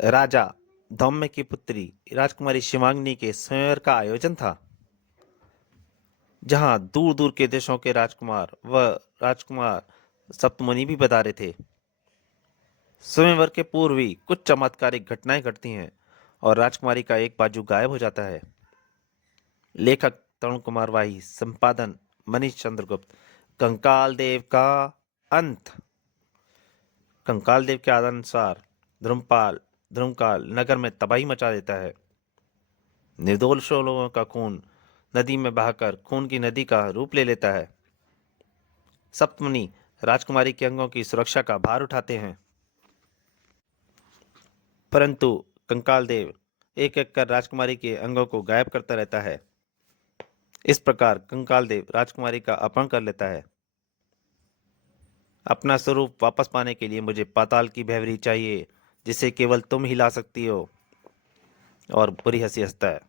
राजा धौम्य की पुत्री राजकुमारी शिवांगिनी के स्वयंवर का आयोजन था, जहां दूर दूर के देशों के राजकुमार व राजकुमार सप्तमुनि भी पधारे थे। स्वयंवर के पूर्व ही कुछ चमत्कारिक घटनाएं घटती हैं और राजकुमारी का एक बाजू गायब हो जाता है। लेखक तरुण कुमार वाही, संपादन मनीष चंद्रगुप्त। कंकाल देव का अंत। कंकाल देव के आदेशानुसार ध्रुमकाल नगर में तबाही मचा देता है। निर्दोष लोगों का खून नदी में बहाकर खून की नदी का रूप ले लेता है। सप्तमुनि राजकुमारी के अंगों की सुरक्षा का भार उठाते हैं, परंतु कंकाल देव एक एक कर राजकुमारी के अंगों को गायब करता रहता है। इस प्रकार कंकाल देव राजकुमारी का अपहरण कर लेता है। अपना स्वरूप वापस पाने के लिए मुझे पाताल की भैवरी चाहिए, जिसे केवल तुम ही ला सकती हो। और बुरी हंसी हंसता है।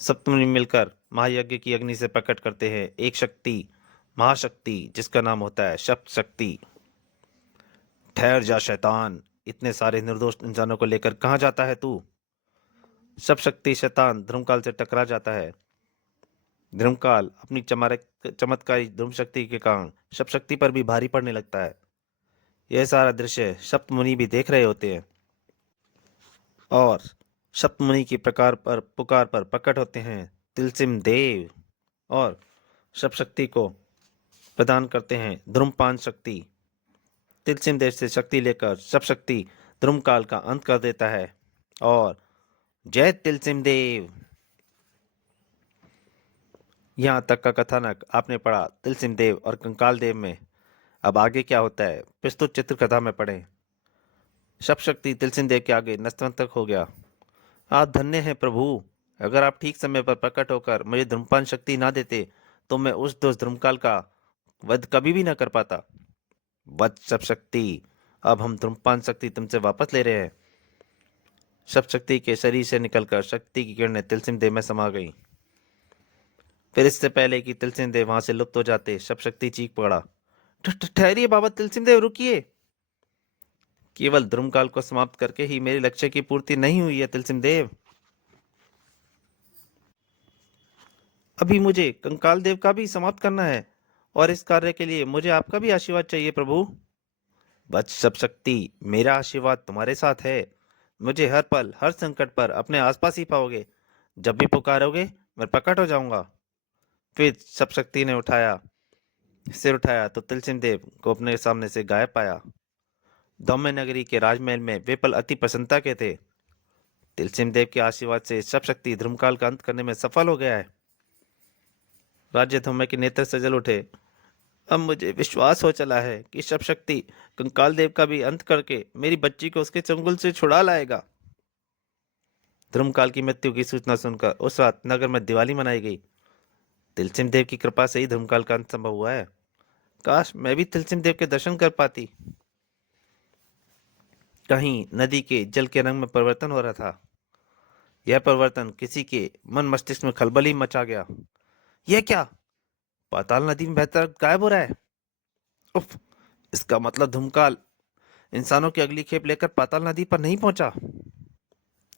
सप्तमुनि मिलकर महायज्ञ की अग्नि से प्रकट करते हैं एक शक्ति, महाशक्ति, जिसका नाम होता है शप्त शक्ति। ठहर जा शैतान, इतने सारे निर्दोष इंसानों को लेकर कहाँ जाता है तू? शप्त शक्ति शैतान ध्रुमकाल से टकरा जाता है। ध्रुमकाल अपनी चमत्कारी ध्रुम शक्ति के कारण शप्त शक्ति पर भी भारी पड़ने लगता है। यह सारा दृश्य सप्त मुनि भी देख रहे होते हैं और सप्त मुनि की पुकार पर प्रकट होते हैं तिलसिम देव और शप्त शक्ति को प्रदान करते हैं ध्रुमपान शक्ति। तिलसिम देव से शक्ति लेकर शप्त शक्ति ध्रुमकाल का अंत कर देता है और जय तिलसिम देव। यहाँ तक का कथानक आपने पढ़ा तिलसिम देव और कंकाल देव में। अब आगे क्या होता है प्रस्तुत चित्रकथा में पढ़ें। शप्त शक्ति तिलसिम देव के आगे नतमस्तक हो गया। आप धन्य हैं प्रभु, अगर आप ठीक समय पर प्रकट होकर मुझे धूम्रपान शक्ति ना देते तो मैं उस दोस्त धूम्रकाल का वध कभी भी ना कर पाता। वध शप्त शक्ति, अब हम धूम्रपान शक्ति तुमसे वापस ले रहे हैं। शप्त शक्ति के शरीर से निकलकर शक्ति की किरणें तिलसिम देव में समा गईं। फिर इससे पहले कि तिलसिम देव वहां से लुप्त हो जाते, शप्त शक्ति चीख पड़ा, ठहरिए बाबा तिलसिम देव, रुकिए। केवल ध्रुमकाल को समाप्त करके ही मेरे लक्ष्य की पूर्ति नहीं हुई है तिलसिम देव। अभी मुझे कंकाल देव का भी समाप्त करना है और इस कार्य के लिए मुझे आपका भी आशीर्वाद चाहिए प्रभु। बस सब शक्ति, मेरा आशीर्वाद तुम्हारे साथ है। मुझे हर पल हर संकट पर अपने आसपास ही पाओगे। जब भी पुकारोगे मैं प्रकट हो जाऊंगा। फिर सब शक्ति ने सिर उठाया तो तिलसिम देव को अपने सामने से गायब पाया। दौम्य नगरी के राजमहल में वे पल अति प्रसन्नता के थे। तिलसिम देव के आशीर्वाद से सब शक्ति ध्रुमकाल का अंत करने में सफल हो गया है। राज्य धौम्य के नेत्र सजल उठे। अब मुझे विश्वास हो चला है कि शव शक्ति कंकाल देव का भी अंत करके मेरी बच्ची को उसके चंगुल से छुड़ा लाएगा। ध्रुमकाल की मृत्यु की सूचना सुनकर उस रात नगर में दिवाली मनाई गई। तिलसिम देव की कृपा से ही ध्रुमकाल का अंत संभव हुआ है। काश मैं भी तिलसिम देव के दर्शन कर पाती। कहीं नदी के जल के रंग में परिवर्तन हो रहा था। यह परिवर्तन किसी के मन मस्तिष्क में खलबली मचा गया। यह क्या? पाताल नदी में बहता गायब हो रहा है। उफ, इसका मतलब धूमकाल इंसानों की अगली खेप लेकर पाताल नदी पर नहीं पहुंचा।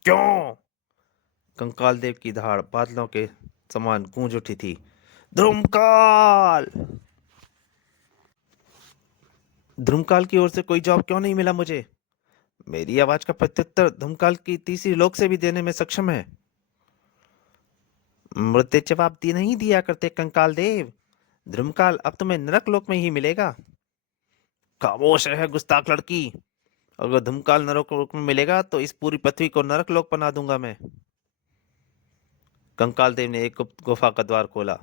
क्यों? कंकाल देव की दहाड़ बादलों के समान गूंज उठी थी। ध्रुमकाल! ध्रुमकाल की ओर से कोई जवाब क्यों नहीं मिला मुझे? मेरी आवाज का प्रत्युत्तर ध्रुमकाल की तीसरी लोक से भी देने में सक्षम है। मुझे जवाब नहीं दिया करते कंकाल देव। ध्रुमकाल अब तुम्हें नरक लोक में ही मिलेगा। खामोश रहे गुस्ताख लड़की। अगर धूमकाल नरक लोक में मिलेगा तो इस पूरी पृथ्वी को नरक लोक बना दूंगा मैं। कंकाल देव ने एक गुफा का द्वार खोला।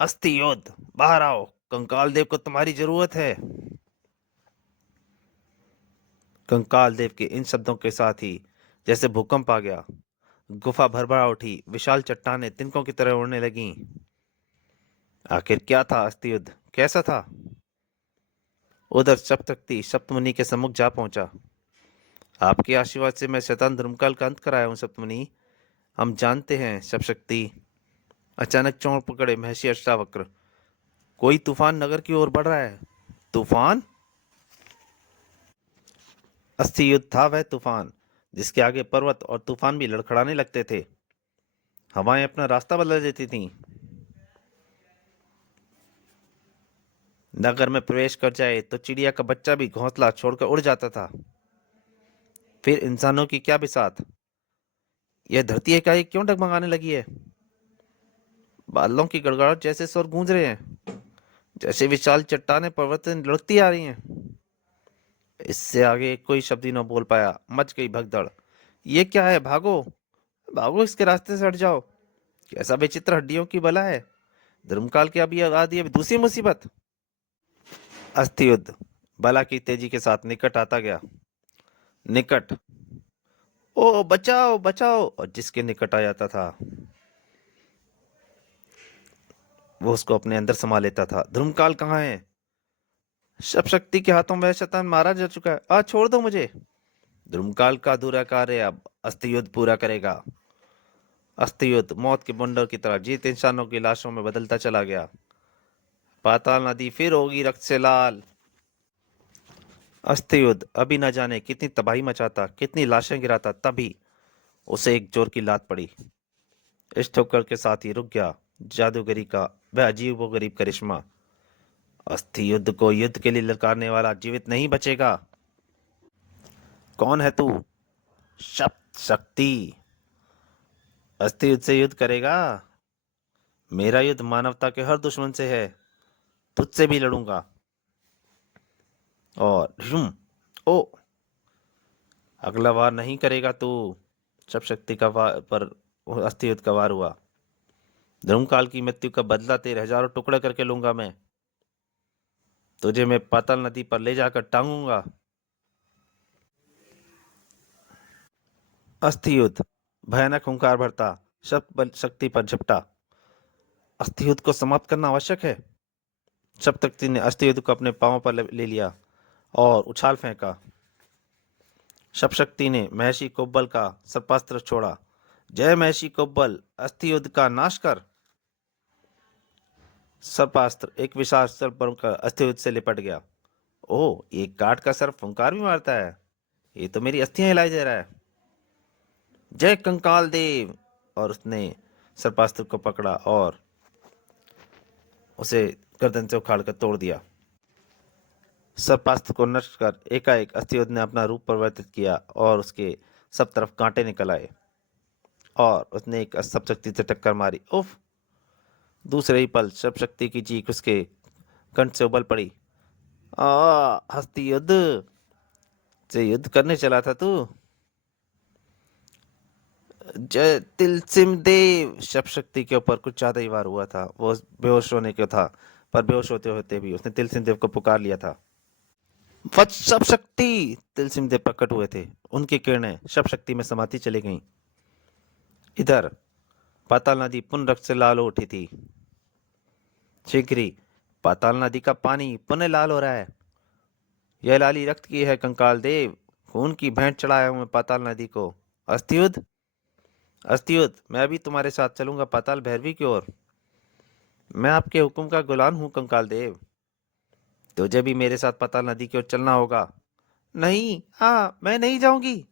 अस्थि योद्ध, बाहर आओ, कंकाल देव को तुम्हारी जरूरत है। कंकाल देव के इन शब्दों के साथ ही जैसे भूकंप आ गया। गुफा भरभरा उठी, विशाल चट्टानें तिनकों की तरह उड़ने लगीं। आखिर क्या था अस्थि युद्ध, कैसा था? उधर सप्तशक्ति सप्तमुनि के सम्मुख जा पहुंचा। आपके आशीर्वाद से मैं शैतान धर्मकाल का अंत कराया हूं सप्तमुनि। हम जानते हैं सब शक्ति। अचानक चौंक पकड़े महर्षि अष्टावक्र। कोई तूफान नगर की ओर बढ़ रहा है। तूफान? अस्थि युद्ध था वह तूफान जिसके आगे पर्वत और तूफान भी लड़खड़ाने लगते थे। हवाएं अपना रास्ता बदल देती थीं। नगर में प्रवेश कर जाए तो चिड़िया का बच्चा भी घोंसला छोड़कर उड़ जाता था। फिर इंसानों की क्या बिसात। यह धरती एकाएक क्यों डगमगाने लगी है। बादलों की गड़गड़ाहट जैसे स्वर गूंज रहे हैं, जैसे विशाल चट्टानें पर्वत से लुढ़कती आ रही हैं। इससे आगे कोई शब्द ही न बोल पाया। मच गई भगदड़। ये क्या है, भागो भागो, इसके रास्ते से हट जाओ। कैसा विचित्र हड्डियों की बला है। धर्मकाल की अभी आ दी है दूसरी मुसीबत। अस्थि युद्ध बला की तेजी के साथ निकट आता गया। निकट, ओ बचाओ बचाओ, और जिसके निकट आ जाता था वो उसको अपने अंदर समा लेता था। धर्मकाल कहाँ है। शब शक्ति के हाथों वह शैतान मारा जा चुका है। आज छोड़ दो मुझे। धर्मकाल का अधूरा कार्य अब अस्थि युद्ध पूरा करेगा। अस्थि युद्ध मौत के बंडर की तरह जीत इंसानों की लाशों में बदलता चला गया। पाताल नदी फिर होगी रक्त से लाल। अस्थि युद्ध अभी न जाने कितनी तबाही मचाता, कितनी लाशें गिराता। तभी उसे एक जोर की लात पड़ी। इस ठोकर के साथ ही रुक गया जादूगरी का वह अजीब व गरीब करिश्मा। अस्थि युद्ध को युद्ध के लिए ललकारने वाला जीवित नहीं बचेगा। कौन है तू। शब्द शक्ति। अस्थि युद्ध से युद्ध करेगा। मेरा युद्ध मानवता के हर दुश्मन से है। तुझसे भी लड़ूंगा। और ओ, अगला वार नहीं करेगा तू। सब शक्ति का वार पर अस्थि युद्ध का वार हुआ। धर्मकाल की मृत्यु का बदला तेरे हजारों टुकड़े करके लूंगा मैं। तुझे मैं पाताल नदी पर ले जाकर टांगूंगा। अस्थि युद्ध भयानक हुंकार भरता शब्द शक्ति पर झपटा। अस्थि युद्ध को समाप्त करना आवश्यक है। सप्तशक्ति ने अस्थि युद्ध को अपने पांवों पर ले लिया और उछाल फेंका। शक्ति ने महर्षि कोब्बल का सर्पास्त्र छोड़ा। जय महर्षि कोब्बल, अस्थि युद्ध का नाश कर। सर्पास्त्र एक विशाल सर्प बनकर अस्थि युद्ध से लिपट गया। ओह, एक काठ का सर्प फुंकार भी मारता है। ये तो मेरी अस्थियां हिलाई दे रहा है। जय कंकाल देव। और उसने सर्पास्त्र को पकड़ा और उसे गर्दन से उखाड़कर तोड़ दिया। सर्पास्त्र को नष्ट कर एकाएक अस्थियुद्ध ने अपना रूप परिवर्तित किया और उसके सब तरफ कांटे निकल आए और उसने एक शक्ति से टक्कर मारी। उफ। दूसरे ही पल शक्ति की चीख उसके कंठ से उबल पड़ी। हस्ती युद्ध से युद्ध करने चला था तू। जय तिलसिम देव। शक्ति के ऊपर कुछ ज्यादा ही वार हुआ था। वो बेहोश होने को था, पर बेहोश होते होते भी उसने तिलसिम देव को पुकार लिया था। वत्स सब शक्ति। तिलसिम देव प्रकट हुए थे। उनकी किरणें सब शक्ति में समाती चली गईं। इधर पाताल नदी पुनः रक्त से लाल हो उठी थी। शीघ्र ही पाताल नदी का पानी पुनः लाल हो रहा है। यह लाली रक्त की है कंकाल देव। खून की भेंट चढ़ाया हूं मैं पाताल नदी को। अस्थियुद्ध, अस्थियुद्ध, मैं भी तुम्हारे साथ चलूंगा पाताल भैरवी की ओर। मैं आपके हुक्म का गुलाम हूं कंकाल देव। तुझे भी मेरे साथ पाताल नदी की ओर चलना होगा। नहीं, हाँ, मैं नहीं जाऊंगी।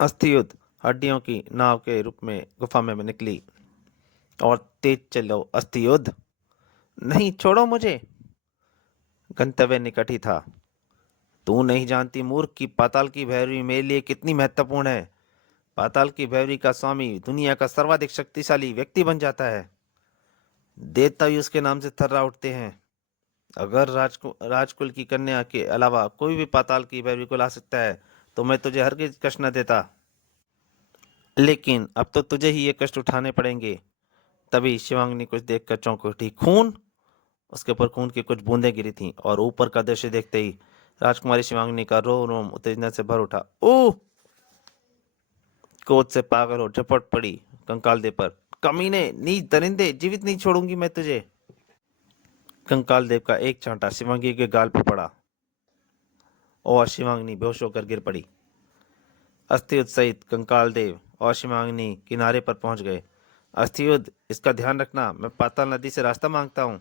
अस्थि युद्ध हड्डियों की नाव के रूप में गुफा में निकली और तेज चलो अस्थि युद्ध। नहीं, छोड़ो मुझे। गंतव्य निकट ही था। तू नहीं जानती मूर्ख की पाताल की भैरवी मेरे लिए कितनी महत्वपूर्ण है। पाताल की भैरवी का स्वामी दुनिया का सर्वाधिक शक्तिशाली व्यक्ति बन जाता है। देवता भी उसके नाम से थर्रा उठते हैं। अगर राजकुल की कन्या के अलावा कोई भी पाताल की भैरवी को ला सकता है तो मैं तुझे हरगिज कष्ट न देता। लेकिन अब तो तुझे ही ये कष्ट उठाने पड़ेंगे। तभी शिवांगनी कुछ देखकर चौंक उठी। खून। उसके ऊपर खून की कुछ बूंदें गिरी थीं और ऊपर का दृश्य देखते ही राजकुमारी शिवांगनी का रोम रोम उत्तेजना से भर उठा। ओह। क्रोध से पागल हो झपट पड़ी कंकाल देव पर। कमीने, नीच दरिंदे, जीवित नहीं छोड़ूंगी मैं तुझे। कंकाल देव का एक चांटा शिवांगी के गाल पर पड़ा और शिवांगनी बेहोश होकर गिर पड़ी। अस्थियुद्ध सहित कंकाल देव और शिवांगनी किनारे पर पहुंच गए। अस्थियुद्ध, इसका ध्यान रखना, मैं पाताल नदी से रास्ता मांगता हूं।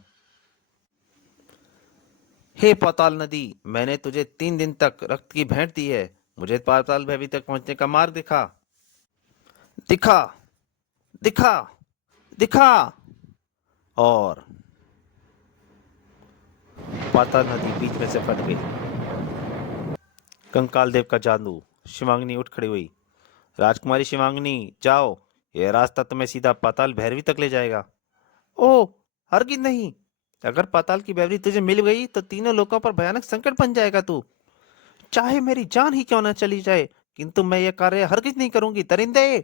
हे पाताल नदी, मैंने तुझे 3 दिन तक रक्त की भेंट दी है। मुझे पाताल भैरवी तक पहुंचने का मार्ग दिखा। दिखा, दिखा, दिखा। और पाताल नदी बीच में से फट गई। कंकाल देव का जादू। शिवांगनी उठ खड़ी हुई। राजकुमारी शिवांगनी, जाओ, यह रास्ता तुम्हें सीधा पाताल भैरवी तक ले जाएगा। ओह, हरगिज नहीं। अगर पाताल की भैरवी तुझे मिल गई तो तीनों लोगों पर भयानक संकट बन जाएगा तू। चाहे मेरी जान ही क्यों न चली जाए, किंतु मैं यह कार्य हरगिज नहीं करूंगी, दरिंदे।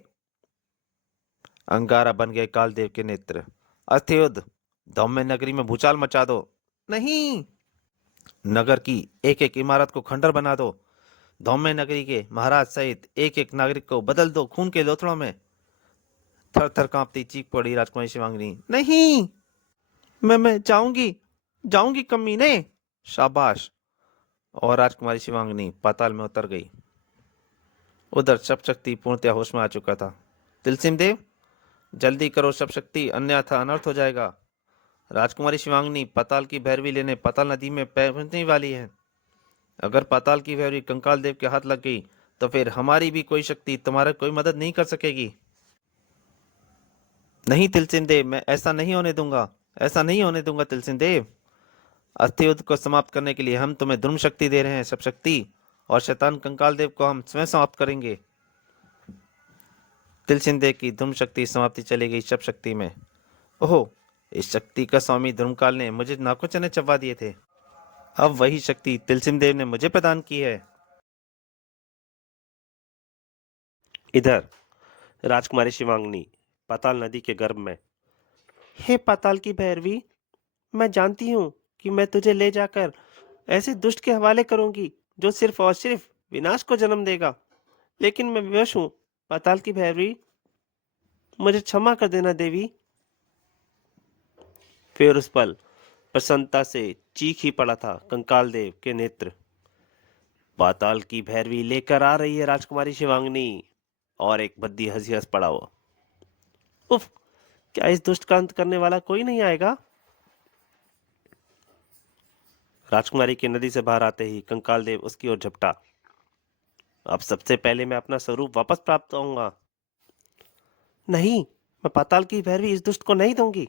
अंगारा बन गए कालदेव के नेत्र। अस्थि धौम्य नगरी में भूचाल मचा दो। नहीं। नगर की एक एक इमारत को खंडर बना दो। धौम्य नगरी के महाराज सहित एक एक नागरिक को बदल दो खून के लोथड़ों में। थर थर कांपती चीख पड़ी राजकुमारी शिवांगनी। नहीं। मैं जाऊंगी, जाऊंगी कमीने। शाबाश। और राजकुमारी शिवांगनी पाताल में उतर गई। उधर शब शक्ति पूर्णतया होश में आ चुका था। तिलसिम देव, जल्दी करो शब शक्ति, अन्यथा अनर्थ हो जाएगा। राजकुमारी शिवांगनी पाताल की भैरवी लेने पाताल नदी में पहुंचने वाली है। अगर पाताल की भैरवी कंकाल देव के हाथ लग गई तो फिर हमारी भी कोई शक्ति तुम्हारा कोई मदद नहीं कर सकेगी। नहीं तिलसिम देव, मैं ऐसा नहीं होने दूंगा, ऐसा नहीं होने दूंगा तिलसिम देव। अस्थि युद्ध को समाप्त करने के लिए हम तुम्हें ध्रुम शक्ति दे रहे हैं सब शक्ति, और शैतान कंकाल देव को हम स्वयं समाप्त करेंगे। तिलसिम देव की ध्रुम शक्ति समाप्ति चली गई शब शक्ति में। ओह, इस शक्ति का स्वामी ध्रुमकाल ने मुझे नाकोचने चबा दिए थे। अब वही शक्ति तिलसिम देव ने मुझे प्रदान की है। इधर राजकुमारी शिवांगनी पाताल नदी के गर्भ में। हे पाताल की भैरवी, मैं जानती हूँ कि मैं तुझे ले जाकर ऐसे दुष्ट के हवाले करूंगी जो सिर्फ और सिर्फ विनाश को जन्म देगा, लेकिन मैं विवश हूँ। पाताल की भैरवी, मुझे क्षमा कर देना देवी। फिर उस पल प्रसन्नता से चीख ही पड़ा था कंकाल देव के नेत्र। पाताल की भैरवी लेकर आ रही है राजकुमारी शिवांगनी। और एक बद्दी हंसी हंस पड़ा वो। उफ, क्या इस दुष्ट का अंत करने वाला कोई नहीं आएगा? राजकुमारी की नदी से बाहर आते ही कंकाल देव उसकी ओर झपटा। अब सबसे पहले मैं अपना स्वरूप वापस प्राप्त होऊंगा। नहीं, मैं पाताल की भैरवी इस दुष्ट को नहीं दूंगी।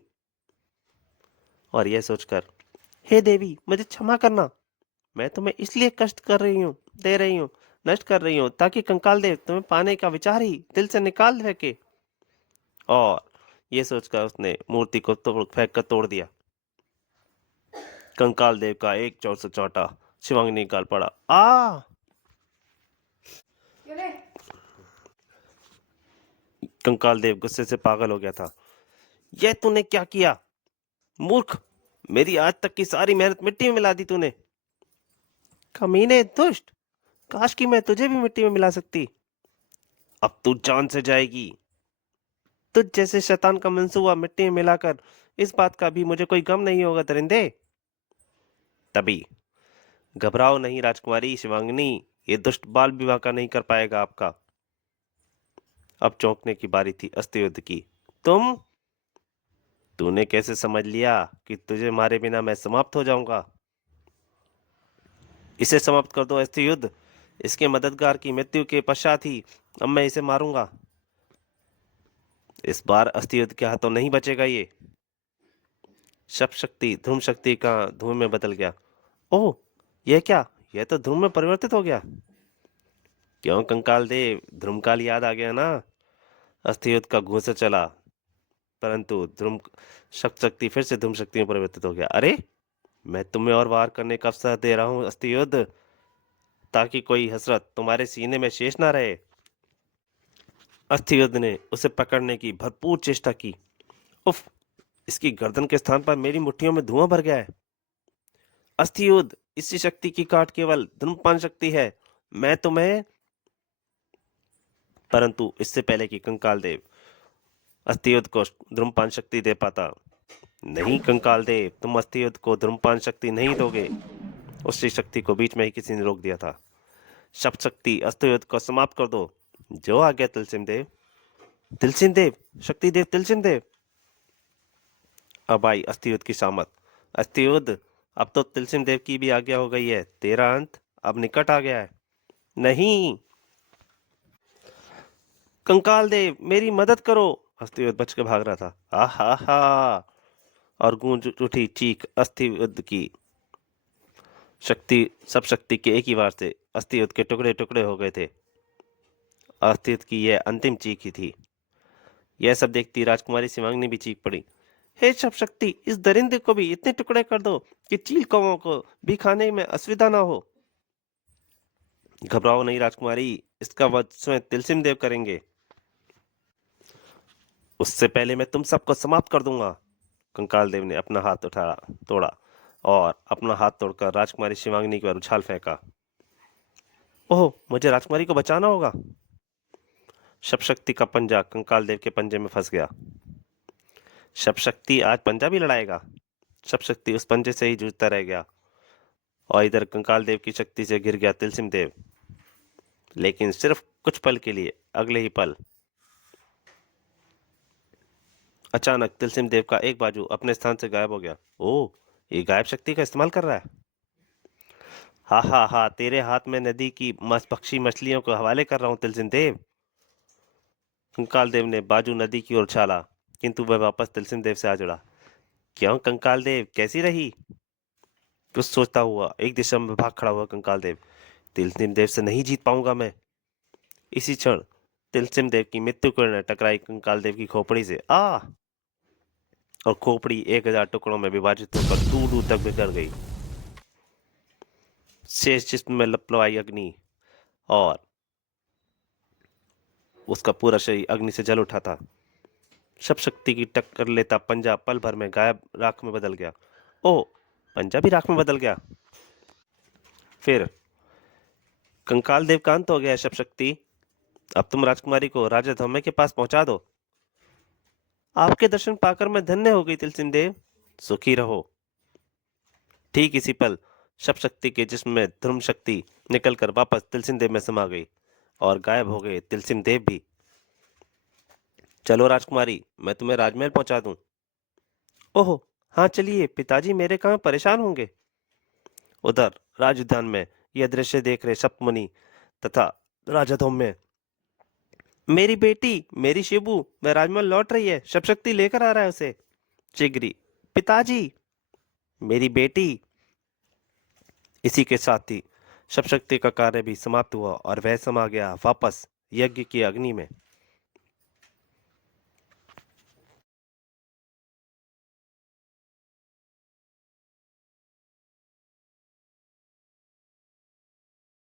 और यह सोचकर, हे देवी, मुझे क्षमा करना। मैं तुम्हें इसलिए कष्ट कर रही हूँ, दे रही हूँ, नष्ट कर रही हूँ, ताकि कंकाल देव तुम्हें पाने का विचार ही दिल से निकाल फेंके। और ये सोचकर उसने मूर्ति को फेंक कर तोड़ दिया। कंकाल देव का एक चोट से चौटा शिवांगनी निकाल पड़ा। आ कंकाल देव गुस्से से पागल हो गया था। यह तूने क्या किया मूर्ख? मेरी आज तक की सारी मेहनत मिट्टी में मिला दी तूने। कमीने दुष्ट, काश कि मैं तुझे भी मिट्टी में मिला सकती। अब तू जान से जाएगी। तुझ जैसे शैतान का मंसूबा मिट्टी में मिलाकर इस बात का भी मुझे कोई गम नहीं होगा दरिंदे। तभी, घबराओ नहीं राजकुमारी शिवांगनी, ये दुष्ट बाल विवाह का नहीं कर पाएगा आपका। अब चौंकने की बारी थी अस्थियुद्ध की। तुम तूने कैसे समझ लिया कि तुझे मारे बिना मैं समाप्त हो जाऊंगा? इसे समाप्त कर दो अस्थियुद्ध। इसके मददगार की मृत्यु के पश्चात ही अब मैं इसे मारूंगा। इस बार अस्थियुद्ध के हाथों नहीं बचेगा ये। शब शक्ति ध्रुम शक्ति का धुएं में बदल गया। ओह, यह क्या? यह तो ध्रुव में परिवर्तित हो गया। क्यों कंकाल देव, ध्रुमकाल याद आ गया ना? अस्थियुद्ध का घूंसा चला, परंतु ध्रुम शक शक्ति फिर से ध्रुम शक्ति में परिवर्तित हो गया। अरे, मैं तुम्हें और वार करने का अवसर दे रहा हूं अस्थियुद्ध, ताकि कोई हसरत तुम्हारे सीने में शेष ना रहे। अस्थियुद्ध ने उसे पकड़ने की भरपूर चेष्टा की। उफ, इसकी गर्दन के स्थान पर मेरी मुट्ठियों में धुआं भर गया है। अस्थियुद्ध, इसी शक्ति की काट केवल धूम्रपान शक्ति है। मैं तुम्हें परंतु इससे पहले कि कंकाल देव अस्थियुद्ध को धूम्रपान शक्ति दे पाता, नहीं कंकाल देव, तुम अस्थियुद्ध को धूम्रपान शक्ति नहीं दोगे। उसी शक्ति को बीच में ही किसी ने रोक दिया था। शब शक्ति अस्थियुद्ध को समाप्त कर दो। जो आ गया तिलसिम देव। तिलसिम देव, शक्ति देव तिलसिम देव। अब आई अस्थियुद्ध की शामत। अस्थियुद्ध, अब तो तिलसिम देव की भी आज्ञा हो गई है, तेरा अंत अब निकट आ गया है। नहीं, कंकाल देव मेरी मदद करो। अस्थि युद्ध बच के भाग रहा था। आहा हा, और गूंज उठी चीख अस्थि युद्ध की। शक्ति, सब शक्ति के एक ही वार से अस्थि युद्ध के टुकड़े टुकड़े हो गए थे। अस्थि युद्ध की यह अंतिम चीख ही थी। यह सब देखती राजकुमारी शिवांगिनी भी चीख पड़ी, हे सब शक्ति, इस दरिंदे को भी इतने टुकड़े कर दो कि चील कौवों को भी खाने में असुविधा ना हो। घबराओ नहीं राजकुमारी, इसका वध स्वयं तिलसिम देव करेंगे। उससे पहले मैं तुम सबको समाप्त कर दूंगा। कंकाल देव ने अपना हाथ उठाया, तोड़ा और अपना हाथ तोड़कर राजकुमारी शिवांगिनी की ओर उछाल फेंका। ओह, मुझे राजकुमारी को बचाना होगा। शब शक्ति का पंजा कंकाल देव के पंजे में फंस गया। शब शक्ति आज पंजा भी लड़ाएगा। शब शक्ति उस पंजे से ही जूझता रह गया और इधर कंकाल देव की शक्ति से गिर गया तिलसिम देव, लेकिन सिर्फ कुछ पल के लिए। अगले ही पल अचानक तिलसिम देव का एक बाजू अपने स्थान से गायब हो गया। ओह, ये गायब शक्ति का इस्तेमाल कर रहा है। हा हा हा, तेरे हाथ में नदी की पक्षी मछलियों को हवाले कर रहा हूं तिलसिम देव। कंकाल देव ने बाजू नदी की ओर उछाला, किंतु वह वापस तिलसिम देव से आ जुड़ा। क्यों कंकाल देव, कैसी रही? कुछ सोचता हुआ एक दिशा में भाग खड़ा हुआ कंकाल देव। तिलसिम देव से नहीं जीत पाऊंगा मैं। इसी क्षण तिलसिम देव की मृत्यु किरण टकराई कंकाल देव की खोपड़ी से। आ, और खोपड़ी 1000 टुकड़ों में विभाजित होकर दूर दूर तक बिखर गई। शेष जिस्म में लपलवाई अग्नि और उसका पूरा शरीर अग्नि से जल उठा था। सब शक्ति की टक्कर लेता पंजा पल भर में गायब राख में बदल गया। ओ, पंजा भी राख में बदल गया। फिर कंकाल देव का अंत हो गया। सब शक्ति, अब तुम राजकुमारी को राजा धौम्य के पास पहुंचा दो। आपके दर्शन पाकर मैं धन्य हो गई तिलसिम देव, सुखी रहो। ठीक इसी पल शब शक्ति के जिस्म में ध्रुम शक्ति निकलकर वापस तिलसिम देव में समा गई और गायब हो गए तिलसिम देव भी। चलो राजकुमारी, मैं तुम्हें राजमहल पहुंचा दूं। ओह, हाँ चलिए, पिताजी मेरे काम परेशान होंगे। उधर राज उद्यान में यह दृश्य देख रहे सप्तमुनि तथा राजा धौम्य। मेरी बेटी, मेरी शिबू, मैं राजमहल लौट रही है, शब शक्ति लेकर आ रहा है उसे। चिगरी, पिताजी, मेरी बेटी। इसी के साथ ही शब शक्ति का कार्य भी समाप्त हुआ और वह समा गया वापस यज्ञ की अग्नि में।